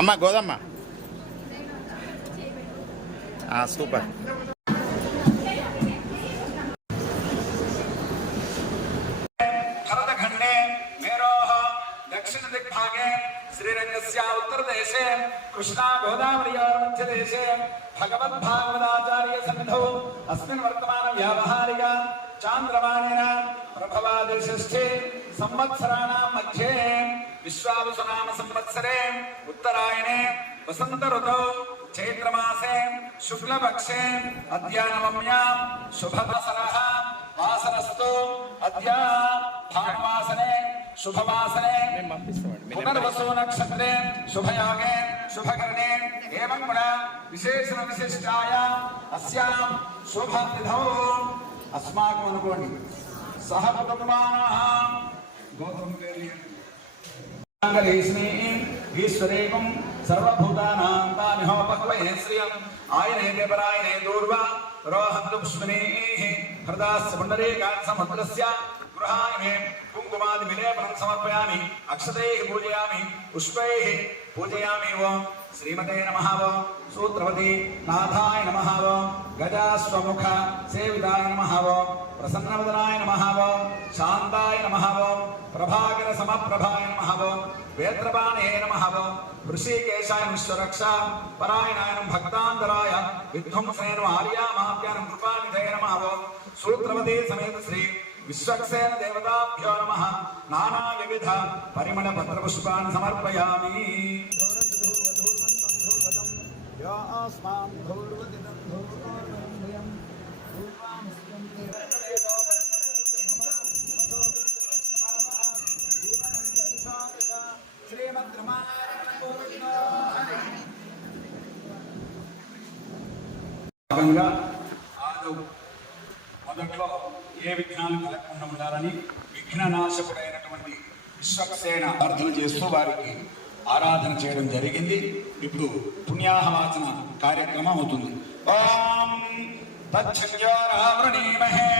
అమ్మ గోదమ్మ సూపర్. भरतखंडे मेरोः दक्षिण दिग्भागे श्रीरंगस्य उत्तरदेशे कृष्णा गोदावर्योः मध्यदेशे भगवद्भागवताचार्य सन्निधौ अस्मिन् वर्तमान व्यावहारिक चान्द्रमानेन प्रभवादिषष्ठे संवत्सराणां मध्ये विश्वावसुनाम संवत्सरे उत्तरायणे वसंत ऋतौ चैत्रमासे शुक्लपक्षे अद्य नवम्यां शुभवासरः वासरस्तु अद्य भानुवासरे शुभवासरे पुनर्वसु नक्षत्रे शुभयोगे शुभकरणे एवं गुण विशेषण विशिष्टाय अस्यां शुभतिथौ अस्माकम् अनुकोणि सह कुटुम्बानां गौतमवेर्यं ईश्वरेकं सर्वभूतानां तामिहोपक्वये श्रियम् आयने देवरायने दूर्वा रोहन्तु पुष्मिनीः हृदास्य पुण्डरीकात् समुद्रस्य गृहाय मे कुङ्कुमादि विलेपनं समर्पयामि अक्षतैः पूजयामि पुष्पैः पूजयामि ओं श्रीमते नमः ओं सूत्रवती नाथाय नमः ओं गजाश्वमुख सेविताय नमः ओं प्रसन्नवदनाय नमः ओं शान्ताय नमः ओं प्रभाकर समप्रभाय नमः ओं वेत्रपाणे नमः ओं ऋषिकेशाय विश्वरक्षा परायणाय भक्तान्तराय विध्वंसेन आर्यामाप्यानं कृपानिधये नमः ओं सूत्रवती समेत श्री विश्वक्सेन देवताभ्यो नमः नाना विविध परिमल पत्र पुष्पान् समर्पयामि। మొదట్లో ఏ విఘ్నాలు కలగకుండా ఉండాలని విఘ్ననాశకుడైనటువంటి విశ్వక్సేన ప్రార్థన చేస్తూ వారికి ఆరాధన చేయడం జరిగింది. ఇప్పుడు పుణ్యాహవాచన కార్యక్రమం అవుతుంది. ఓం తచ్చర్యోరావృణీమహే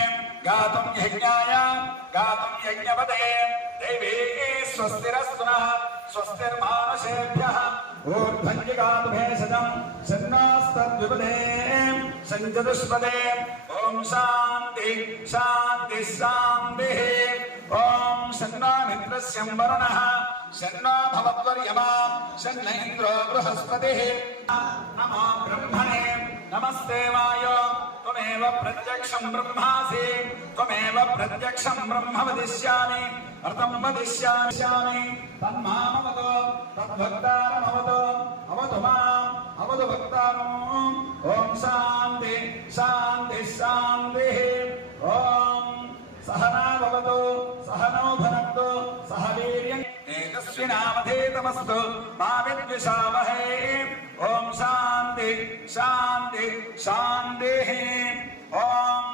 గాతుం యజ్ఞాయ గాతుం యజ్ఞపదే దేవీ స్వస్తిరస్తునః స్వస్తిర్మానుషేభ్యః ఊర్ధ్వञ्जिगातु भेषजं सन्नास्तद्विपदे संचतुष्पदे ओम शांति शांति शांतिः ओम शन्नो मित्रस्य वरुणः शन्नो भवत्वर्यमा शन्न इन्द्रो बृहस्पतिः नमो ब्रह्मणे नमस्ते वायो त्वमेव प्रत्यक्षं ब्रह्मासि त्वमेव प्रत्यक्षं ब्रह्म वदिष्यामि व्रतं वदिष्यामि तन्मामवतु तद्भक्तारमवतु अवतु माम् अवतु भक्तारम् ओम शांति शांति शांतिः ओम सहना भवतु सहनौ भुनक्तु सह वीर्यं तेजस्विनावधीतमस्तु मा विद्विषावहै ओम शांति शांति शांतिः ओम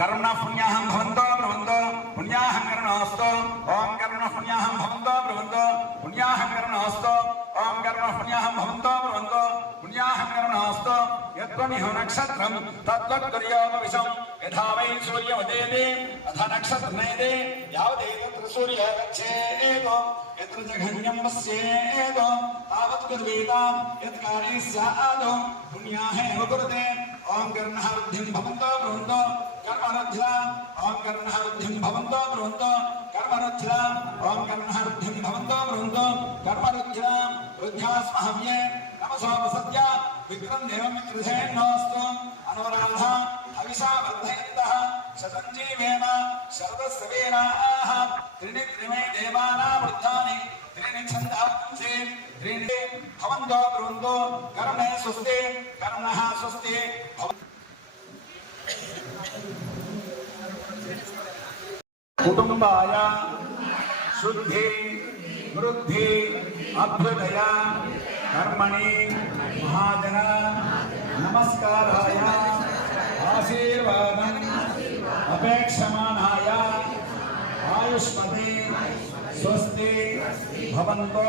कर्मणा पुण्याहं भवन्तो ब्रुवन्तो पुण्याहं कर्मणोऽस्तु ओम कर्मणा पुण्याहं भवन्तो ब्रुवन्तो पुण्याहं कर्मणोऽस्तु ओम कर्मणा पुण्याहं भवन्तो ब्रुवन्तो पुण्याहं कर्मणोऽस्तु यत्त्वमिह नक्षत्रं तद्वत्कुर्योपविशं यथा वै सूर्यमुदेति तथा नक्षत्रमेति यावदेतत्र सूर्यः गच्छेत् यत्र जघन्यं पश्येत् तावत् कुर्वीतां यत्काले स्यात् पुण्याहेव कुरुते ओम कर्मणः भवन्तो ब्रुवन्तो कर्मरध्या ओम कर्मणः भवन्तो ब्रुवन्तो कर्मरध्या ओम कर्मणः भवन्तो ब्रुवन्तो कर्मरध्या रुद्ध्यास्महव्ये नमसोपसद्य विक्रम देवं विक्रधेन्नोऽस्तु अनुराधा हविषा वर्धयन्तः शतं जीवेम शरदस्य वीराः त्रीणि त्रिमे देवानां वृद्धानि त्रीणि छन्दांसि त्रीणि भवन्तो ब्रुवन्तो कर्मणे स्वस्ति कर्मणः स्वस्ति कुटुम्बाय शुद्धि वृद्धि अभ्युदय कर्मणि महाजन नमस्काराय आशीर्वादम् अपेक्षमाणाय आयुष्मते स्वस्ति भवन्तो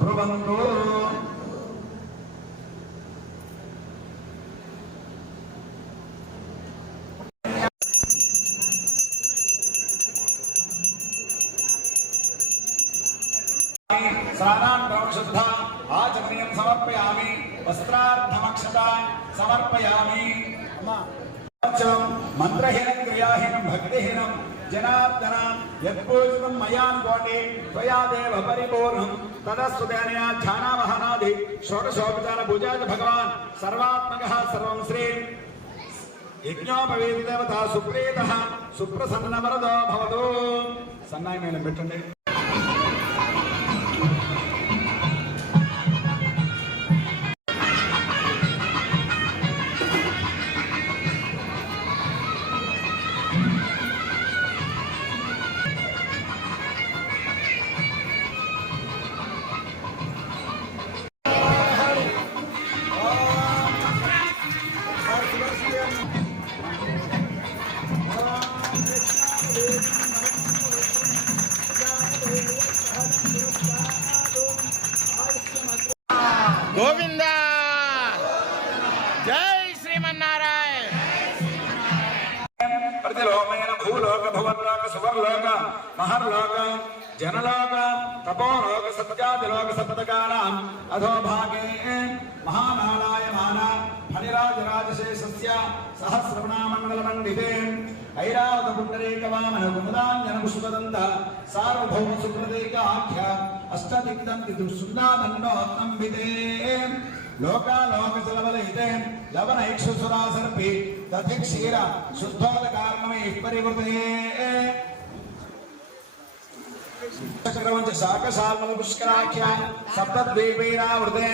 ब्रुवन्तु। स्नानान् शुद्धा आचमनीयं समर्पयामि वस्त्रार्थमक्षता समर्पयामि मंत्रहीनं क्रियाहीनं भक्तिहीनं जनार्दन यत्पूजितं मयानुकोटि त्वया देव परिपूर्णं तदस्तुतेनया ध्यानावहनादि षोडशोपचार पूजा भगवान् सर्वात्मकः सर्वं श्री यज्ञोपवीत देवता सुप्रीतः सुप्रसन्नवरदो भवतु सन्नाय मेलं पेट्टंడి గోవింద జై శ్రీమన్నారాయణ प्रतिलोमेन भूलोक भुवर्लोक सुवर्लोक महर्लोक जनलोक तपोलोक सत्यादिलोक सप्तकानाम् अधोभागे महानारायमान फणिराजराजशेषस्य सहस्रमणामण्डलमण्डिते ऐरावत पुण्डरीकवामन कुमुदाञ्जन पुष्पदन्त सार्वभौम सुप्रतीकाख्य अष्टदिग्दन्ति दुःसुन्दादण्डोत्तम्बिते लोकालोकजलबलहिते लवनैक्षुसुरासर्पि दधिक्षीर शुद्धोदकारणमैः परिवृते चक्रवंश शाकशाल्मलपुष्कराख्या सप्तद्वीपैरावृते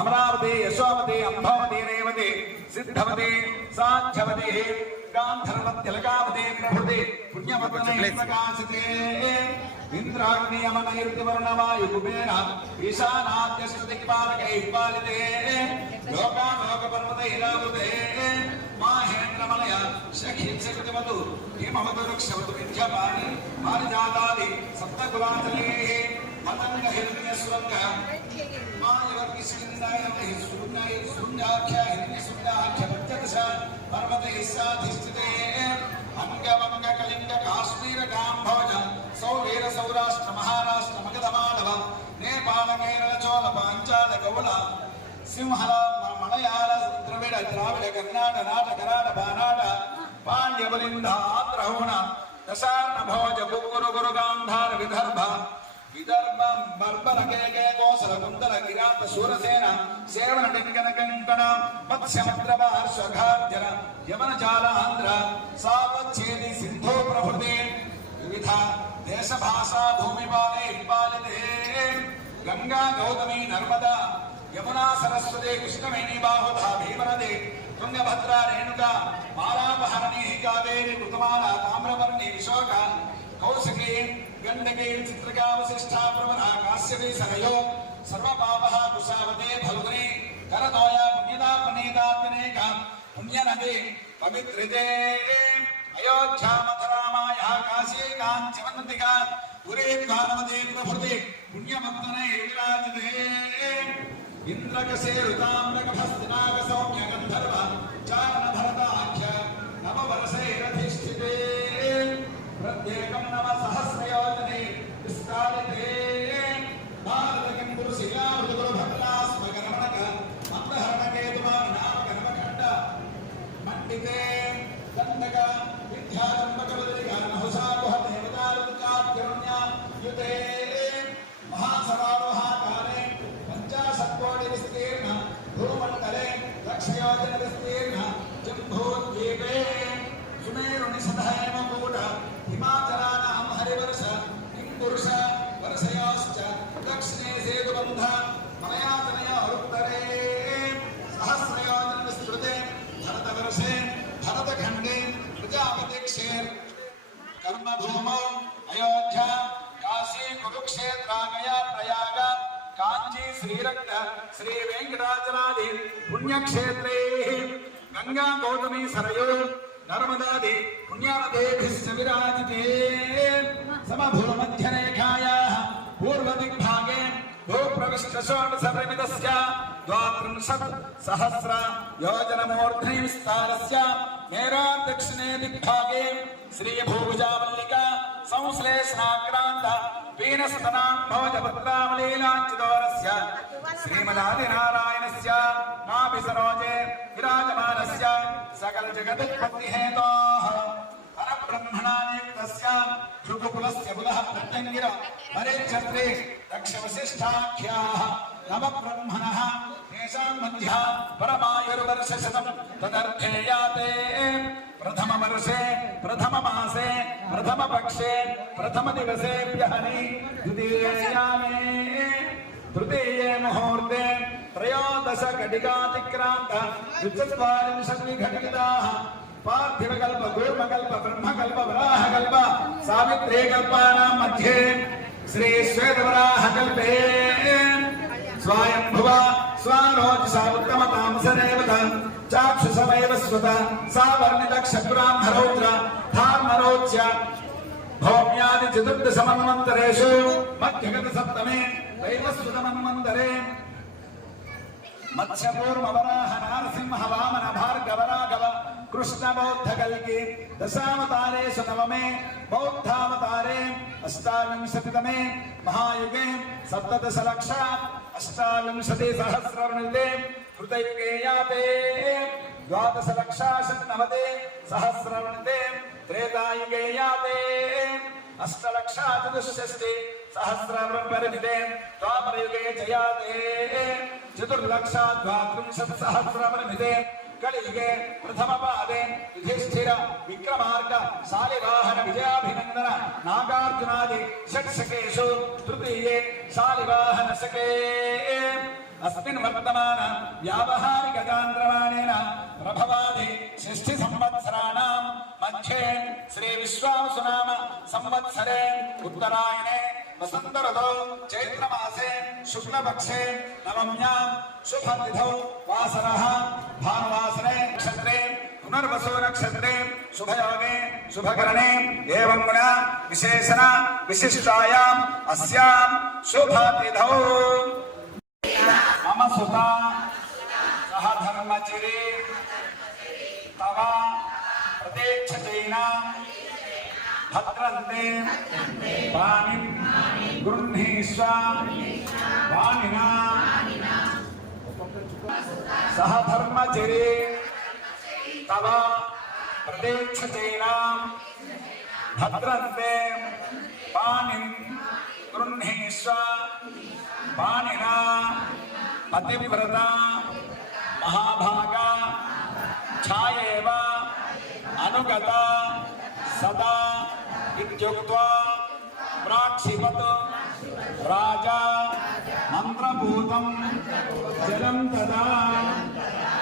अमरावती यशोवती अम्भावती रेवती सिद्धवती साध्यवती गान्धर्वत्यलकावती प्रभृति पुण्यपत्नैः प्रकाशिते इंद्राग्नि अमनैर्तिवर्णवायु कुबेर ईशानाद्यष्टदिक्पालकैः पालिते लोकालोकपर्वतैरावृते माहेन्द्रमलय सखीक्षकृतिवतु हिमवतुरुक्षवतु विद्यमानि पारिजातादि सप्तकुलातलेः मतङ्गहिरण्यसुरङ्ग मायवर्गिस्किन्दाय सुरुङ्गाख्य हिरण्यसुन्दाख्य पञ्चदश पर्वतैः साधिष्ठिते अंगवंग कलिंग काश्मीर काम्भोज सौवीर सौराष्ट्र महाराष्ट्र मगध माधव नेपाल केरल चोल पांचाल गौल सिंहल मलयाल द्रविड़ द्राविड़ कर्नाट नाट कराट बानाट पांड्य बलिंद आंध्रहोण दशार्ण भोज कुकुरु गुरु गांधार विदर्भ विदर्भ बर्बर के कोसल कुंदल किरात शूरसेन सेवन डिंगन कंकण मत्स्यमद्रव हर्षघार्जन यमन जाल आंध्र सावच्छेदि सिंधु प्रभृति विविध देश भाषा भूमिपाले हिमालये गंगा गौतमी नर्मदा यमुना सरस्वती कृष्णवेणी बाहुधा भीमनदी तुंगभद्रा रेणुका मालापहरणी कावेरी कृतमाला ताम्रपर्णी विशोका कौशिकी गंडकी चित्रका वसिष्ठा प्रवरा काश्यपी सरयो सर्वपापः कुशावते फल्गुनी करतोया पुण्यदा पुनीता दिनेका पुण्यनदी पवित्रते अयोध्या मथुरा माया काशी कांचीवन्तिका पुरी कानमती प्रभृति पुण्यमत्तने विराजते इंद्रकशेरुताम्रकभस्तिनाग सौम्य गंधर्व चारण भरताख्य नववर्षैरधिष्ठिते प्रत्येकं नव सहस्रयोजने विस्तारिते भारतकिं पुरुषिया मृदुभद्रास्मगरमणक मंदहरणकेतुमान नामकर्मखण्ड मंडिते दण्डक विद्याचम्बकबलिका नहुषाकुह देवतारुकाद्यरण्य युते महासमारोहाकारे 50 कोटि विस्तीर्ण भूमण्डले लक्षयोजन विस्तीर्ण जम्बूद्वीपे सुमेरुनिषधैमकूट हिमाचलानां हरिवर्ष किंपुरुष वर्षयोश्च दक्षिणे सेतुबन्ध मलयातनयोरुत्तरे सहस्रयोजन विस्तृते भरतवर्षे भरतखण्डे प्रजापतिक्षेत्र कर्मभूमौ अयोध्या काशी कुरुक्षेत्र गया प्रयाग कांची श्रीरक्त श्री वेंकटाचलादि पुण्यक्षेत्रे गंगा गौतमी सरयू नर्मदादि पुण्यनदेभिश्च विराजिते समभूमध्यरेखायाः पूर्वदिग्भागे भूप्रविष्टषोडशप्रमितस्य 32,000 योजनमूर्ध्नि विस्तारस्य मेरोदक्षिणे दिग्भागे श्रीभूभुजावल्लिका संश्लेषणाक्रान्त पीनस्तनां भोजपत्राम రామలీలాంచితోరస్య శ్రీమదాదినారాయణస్య నాభి సరోజే విరాజమానస్య సకల జగదుత్పత్తి హేతోః పరబ్రహ్మణానియుక్తస్య భృగుకులస్య బుధః ప్రత్యంగిర మరేచ్ఛత్రే దక్షవశిష్టాఖ్యాః నవబ్రహ్మణః తేషాం మధ్యః పరమాయుర్వర్షశతం తదర్థేయాతే ప్రథమవర్షే ప్రథమమాసే ప్రథమపక్షే ప్రథమదివసేభ్యహని ద్వితీయామే తృతీయే ముహూర్తే త్రయోదశ ఘటికాతిక్రాంత ద్విచత్వారింశతి ఘటికాः పార్థివకల్ప కూర్మకల్ప బ్రహ్మకల్ప వరాహకల్ప సావిత్రీ కల్పానాం మధ్యే శ్రీ శ్వేతవరాహకల్పే స్వయంభువ స్వారోజసా ఉత్తమతాంసదేవత చాక్షుషమేవ స్వత సావర్ణితక్షబ్రాహ్మరౌద్ర ధార్మరోచ్య భౌమ్యాది చతుర్దశ మన్వంతరేషు మధ్యగత సప్తమే దైవస్వతమన్వంతరే మత్స్యపూర్వవరాహ నారసింహ వామన భార్గవ రాఘవ కృష్ణ బౌద్ధ కల్కి దశావతారేషు నవమే బౌద్ధావతారే అష్టావింశతితమే మహాయుగే సప్తదశ లక్ష అష్టావింశతి సహస్రవర్ణితే కృతయుగే యాతే ద్వాదశ లక్షాశన్నవతే సహస్రవర్ణితే త్రేతాయుగే యాతే అష్టలక్షా చతుష్షష్టి సహస్రవర్ణపరిమితే ద్వాపరయుగే జయాతే చతుర్లక్షా ద్వాత్రింశత్ సహస్రవర్ణితే కలియుగే ప్రథమ పాదే యుధిష్ఠిర విక్రమార్క శాలివాహన విజయాభినందన నాగార్జునాది షట్శకేషు తృతీయే శాలివాహన శకే అస్మిన్ వర్తమాన వ్యావహారిక చాంద్రమాణేన ప్రభవాది షష్ఠి సంవత్సరాణాం మధ్యే శ్రీ విశ్వావసునామ సంవత్సరే ఉత్తరాయణే వసంత ఋతౌ చైత్రమాసే శుక్లపక్షే నవమ్యాం శుభతిథౌ వాసరః భానువాసరే నక్షత్రే పునర్వసు నక్షత్రే శుభయోగే శుభకరణే ఏవం గుణ విశేషణ విశిష్టాయాం అస్యాం శుభతిథౌ మమ సుత సహ ధర్మచిరే తవ ప్రతీక్షతేన భద్రంతే పాణిం గృహ్ణీష్వ పాణినా సహ ధర్మచిరే తవ ప్రతీక్షతేన భద్రంతే పాణిం గృహ్ణీష్వ పాణినా పతివ్రత మహాభాగా ఛాయేవ అనుగత సదా ఇత్యుక్త్వా ప్రాక్షిపత్ రాజా మంత్రభూతం జలం తదా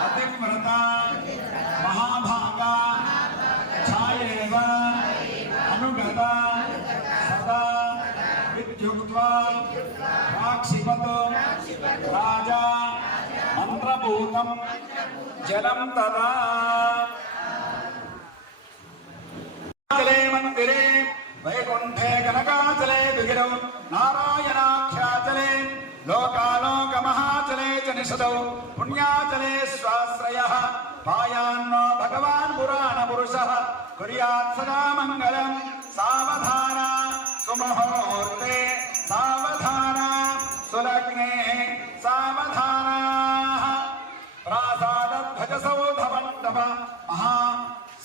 పతివ్రత మహాభాగా ఛాయేవ అనుగత సదా ఇత్యుక్త్వా ప్రాక్షిపత్ రాజా మంత్రభూతం జలం తదా మందిరే వైకుంఠే కనకాచలే దుగిరౌ నారాయణాఖ్యాచలే లోకాలోక మహాచలే చ నిషదౌ పుణ్యాచలే స్వాశ్రయః పాయాన్నో భగవాన్ పురాణ పురుషః కుర్యాత్ సదా మంగళం సావధాన సుముహూర్తే సావధాన సులగ్నే సావధాన ప్రాసాదధ్వజ సౌధ మండప మహా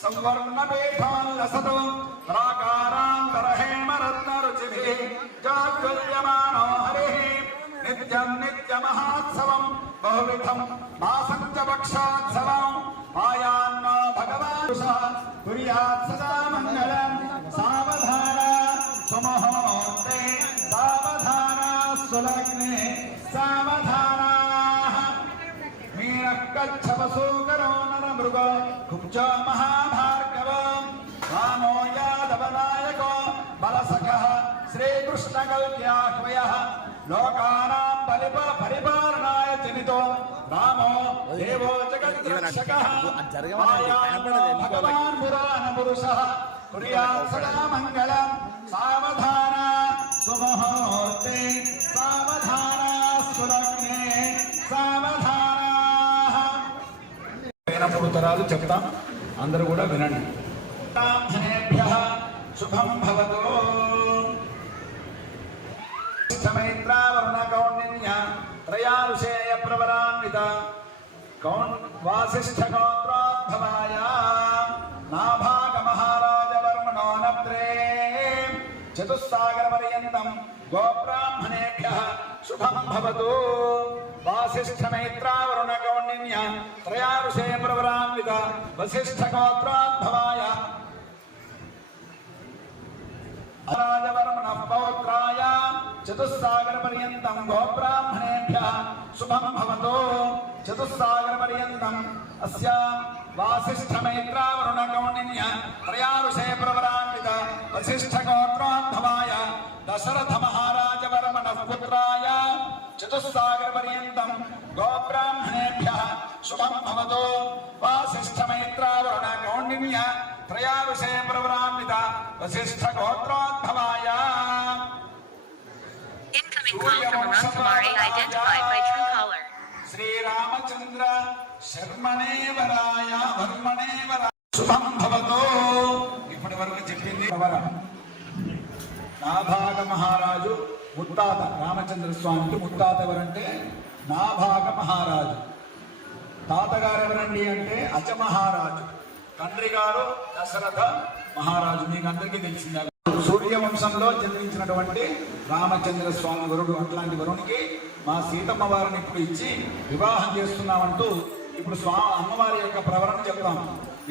సంవర్ణపీఠాల్లసతు ప్రాకారాంతరహేమరత్నరుచిభిః జాగ్రల్యమానో హరిః నిత్యం నిత్యమహాత్సవం బహువిధం మాసం చ పక్షాత్సవం పాయాన్నో భగవాన్ కుర్యాత్ సదా మంగళం సావధాన సుముహూర్తే సావధాన సులగ్నే సావధాన మీనః కచ్చవసూకరో నరమృగ కుబ్జ మహాభార్గవ రామో యాదవనాయకో బలసఖః శ్రీకృష్ణకల్యాహ్వయః లోకానాం పరిపాలనాయ జనితో రామో దేవో జగద్రక్షకః భగవాన్ పురాణ పురుషః కుర్యాత్ సదా మంగళం సావధాన సుముహూర్తే సావధాన సులగ్నే సావధాన. 3 తరాలు చెప్తాం, అందరూ కూడా వినండి. బ్రాహ్మణేభ్యః శుభం భవతు. మైత్రావరుణ वासिष्ठगोत्रोद्भवाय नाभागमहाराजवर्मणो नप्त्रे चतुस्सागरपर्यन्तं गोब्राह्मणेभ्यः शुभं भवतु। वासिष्ठमैत्रावरुणगौण्डिन्य त्रया ऋषे प्रवरान्वित वसिष्ठगोत्रोद्भवाय राजवर्मणः पौत्राय चतुस्सागरपर्यन्तं गोब्राह्मणेभ्यः शुभं भवतु। चतुस्सागरपर्यन्तम् अस्यां वासिष्ठमैत्रावरुणगौण्डिन्य त्रया ऋषे प्रवरान्वित वसिष्ठगोत्रोद्भवाय दशरथमहाराजवर्मणः पुत्राय चतुस्सागरपर्यन्तं गोब्राह्मणेभ्यः शुभं भवतु। वासिष्ठमैत्रावरुणगौण्डिन्य त्रया ऋषे प्रवरान्वित वसिष्ठगोत्रोद्भवाय Incoming call from Arun Kumare identified by Truecaller. Shri Ramchandra शर्मणे वराय वर्मणे वराय शुभं भवतु। ఇప్పటి వరకు చెప్పింది వరం. నాభాగ మహారాజు ముత్తాత రామచంద్ర స్వామికి ముత్తాత ఎవరంటే నాభాగ మహారాజు. తాతగారు ఎవరండి అంటే అజ మహారాజు. తండ్రి గారు దశరథ మహారాజు. మీకు అందరికీ తెలిసిందా? సూర్యవంశంలో జన్మించినటువంటి రామచంద్ర స్వామి వరుడు. అట్లాంటి వరునికి మా సీతమ్మ వారిని ఇప్పుడు ఇచ్చి వివాహం చేస్తున్నామంటూ ఇప్పుడు అమ్మవారి యొక్క ప్రవరణ చెప్తాం.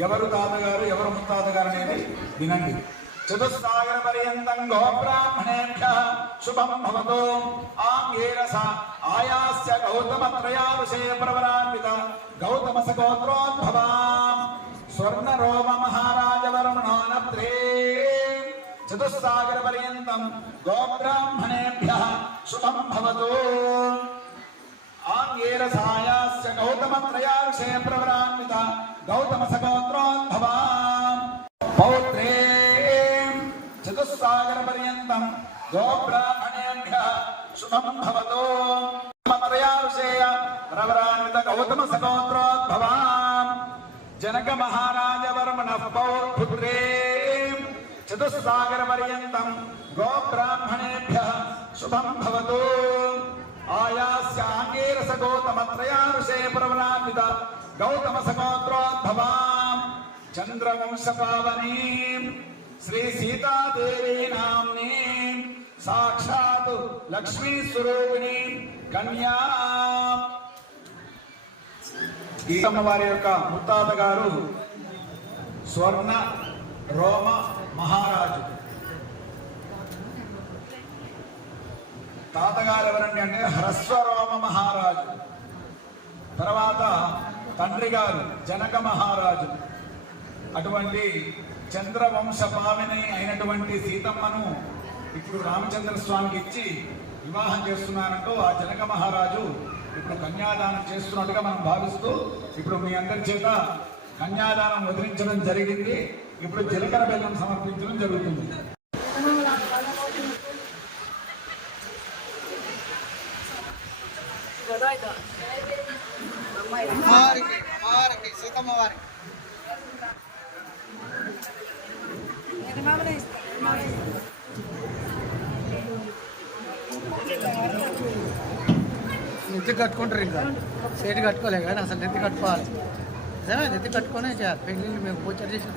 ఎవరు తాతగారు ఎవరు ముత్తాతగారు అనేది వినండి. చతుస్సాగర పర్యంతం గోబ్రాహ్మణేభ్యః శుభం భవతు. ఆంగేరస ఆయాస్య గౌతమ త్రయారుషే ప్రవరాన్విత గౌతమ సగోత్రోద్భవాం స్వర్ణ రోమ మహారాజవర్మణో నప్త్రే చతుస్సాగర పర్యంతం గోబ్రాహ్మణేభ్యః శుభం భవతు. ఆంగేరసాయాస్య గౌతమ త్రయారుషే ప్రవరాన్విత గౌతమ సగోత్రోద్భవాం పౌత్రే చతుస్సాగర పర్యంతం గోబ్రాహ్మణేభ్యః శుభం భవతు. త్రయారుషేయ ప్రవరాన్విత గౌతమ సగోత్రోద్భవాం జనక మహారాజవర్మణః పౌత్రే చతుస్సాగర పర్యంతం గోబ్రాహ్మణేభ్యః శుభం భవతు. ఆయాస్య ఆంగేరస గౌతమ త్రయారుషే ప్రవరాన్విత గౌతమ సగోత్రోద్భవాం చంద్రవంశ పావనీం శ్రీ సీతాదేవి నామ్ని సాక్షాత్ లక్ష్మీ స్వరూపిణి కన్యా. సీతమ్మ వారి యొక్క ముత్తాత గారు స్వర్ణ రోమ మహారాజు. తాతగారు ఎవరండి అంటే హ్రస్వరోమ మహారాజు. తర్వాత తండ్రి గారు జనక మహారాజు. అటువంటి చంద్రవంశ పావిని అయినటువంటి సీతమ్మను ఇప్పుడు రామచంద్ర స్వామికి ఇచ్చి వివాహం చేస్తున్నారంటూ ఆ జనక మహారాజు ఇప్పుడు కన్యాదానం చేస్తున్నట్టుగా మనం భావిస్తూ ఇప్పుడు మీ అందరి చేత కన్యాదానం వదిలించడం జరిగింది. ఇప్పుడు జీలకర్ర బెల్లం సమర్పించడం జరుగుతుంది. సీతమ్మ వారికి నెత్తి కట్టుకుంటారు. ఇంకా సేటు కట్టుకోలే కానీ అసలు నెత్తి కట్టుకోవాలి. నిజమే, నెత్తి కట్టుకునే చేయాలి. పెళ్ళిళ్ళు మేము పూజలు చేసి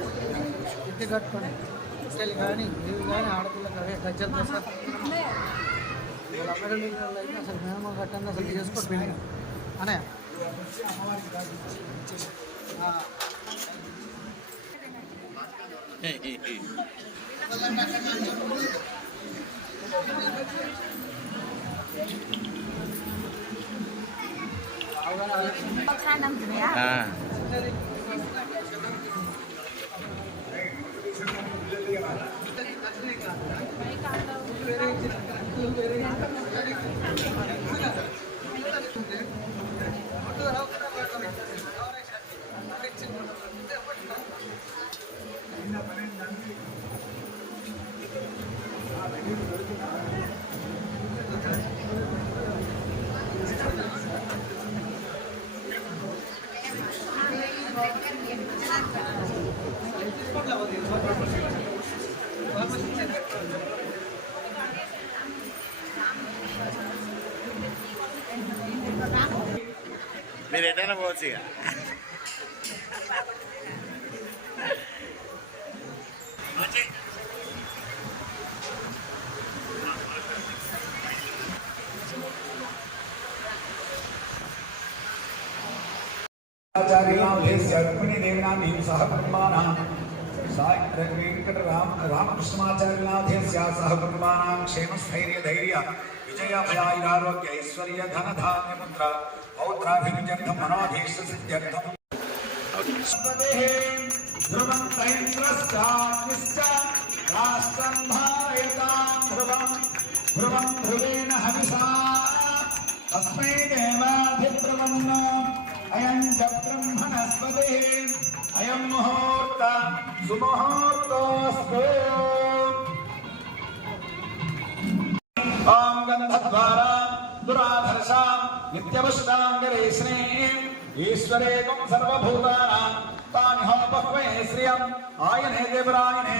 నెత్తి కట్టుకొని పిల్లలు కానీ ఇవి కానీ ఆడపిల్లలు అవే గజ్జలు చేస్తారు. అసలు మేనమ్మ కట్టండి అసలు చేసుకోవడం పెళ్ళి అనే మీరు ఎటైనా పోవచ్చు ఇక. रामकृष्णाचार्यनाथेस्या सह कुटुम्बानां क्षेम स्थैर्य धैर्य विजय भयारोग्य ऐश्वर्य धन धान्य मुद्रा पौत्राभिवृद्ध्यर्थं मनोधीष्ट सिद्ध्यर्थं ध्रुवं तैन्द्रश्चाग्निश्च राष्ट्रं धारयतां ध्रुवं ध्रुवेण हविषा तस्मै देवाधिब्रवन्नो अयं च ब्रह्मणस्पतिः अयं मुहूर्त सुमुहूर्तोऽस्तु ॐ गन्धद्वारा दुराधर्षां नित्यवशताङ्गरेष्णीं ईश्वरेकं सर्वभूतानां तानिहोपह्वे श्रियम् आयने देवरायणे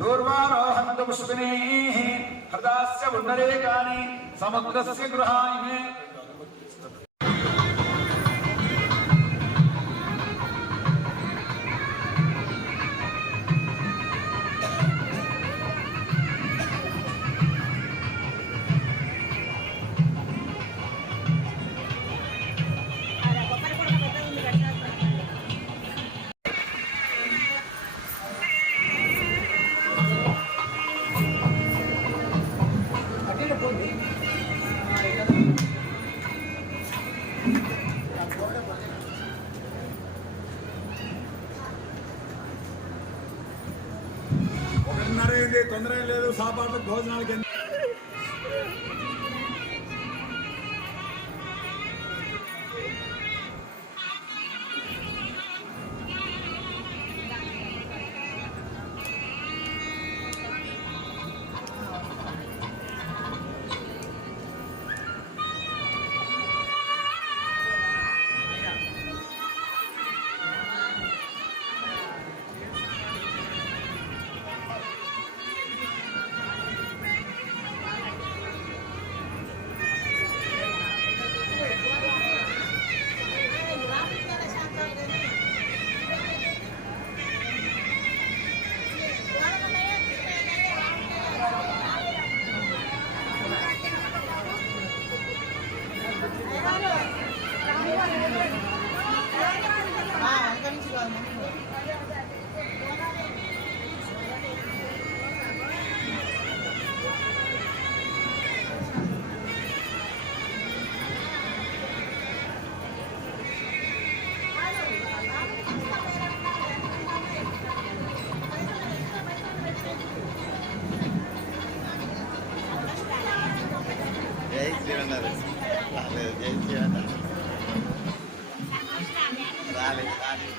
दूर्वारोहन्तु पुष्पिनीः हृदास्य पुण्डरीकानि समुद्रस्य गृहायिने తొందర లేదు సాపాట్ల భోజనాలకి జై శ్రీమన్నారు రాలేదు, జై శ్రీమన్నారు రాలేదు రాలేదు.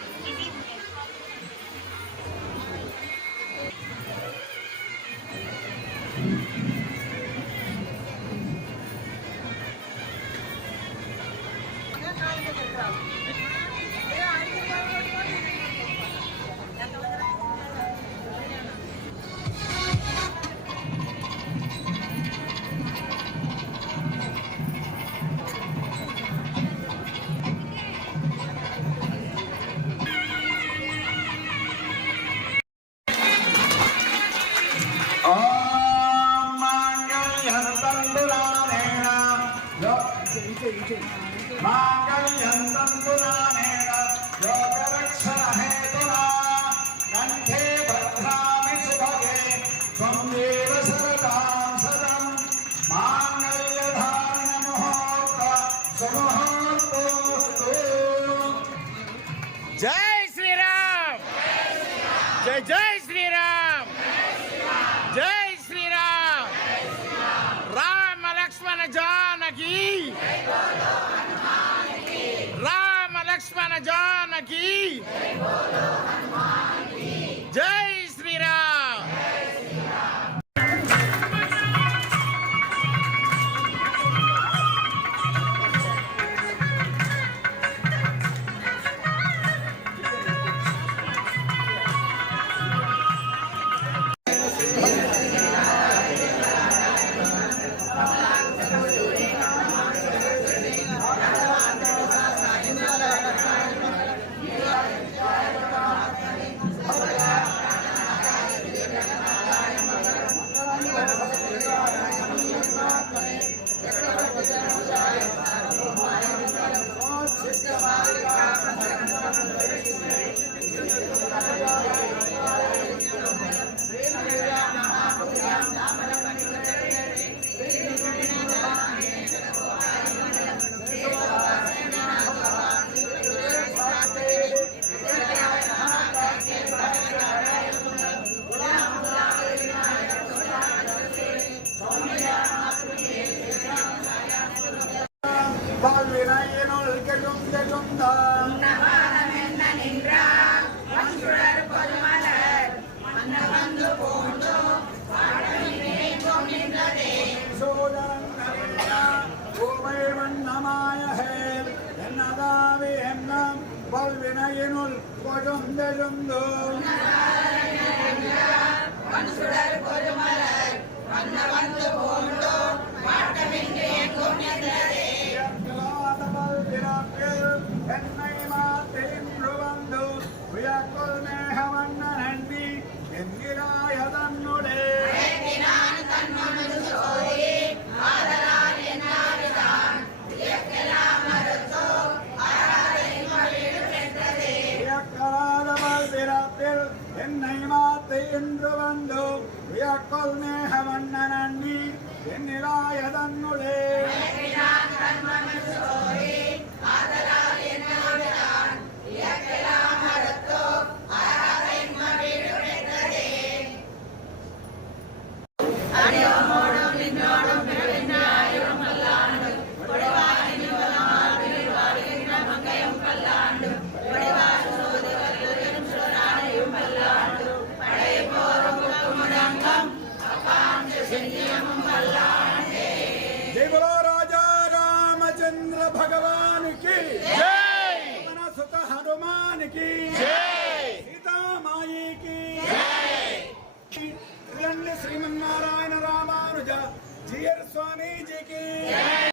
జై శ్రీరామ్, జై జై శ్రీరామ్, జై శ్రీరామ్, రామ లక్ష్మణ జానకి, రామ లక్ష్మణ జానకి, జై శ్రీరామ్. பல்வினையினுள் கொழுந்தெழுந்து என்னை மாத்தின்று வந்து உயக்குள் மேகவண்ண நன்றி என்கிறாய தன்னுடே என்னை மாத்து என்று வந்து உயக்குள் மேகவண்ண நன்றி என்கிறாய தன்னுடே जय बोलो राजा रामचंद्र भगवान की जय सुत हनुमान की जय सीता माई की जय श्रीमन्नारायण रामानुज जीयर स्वामी जी की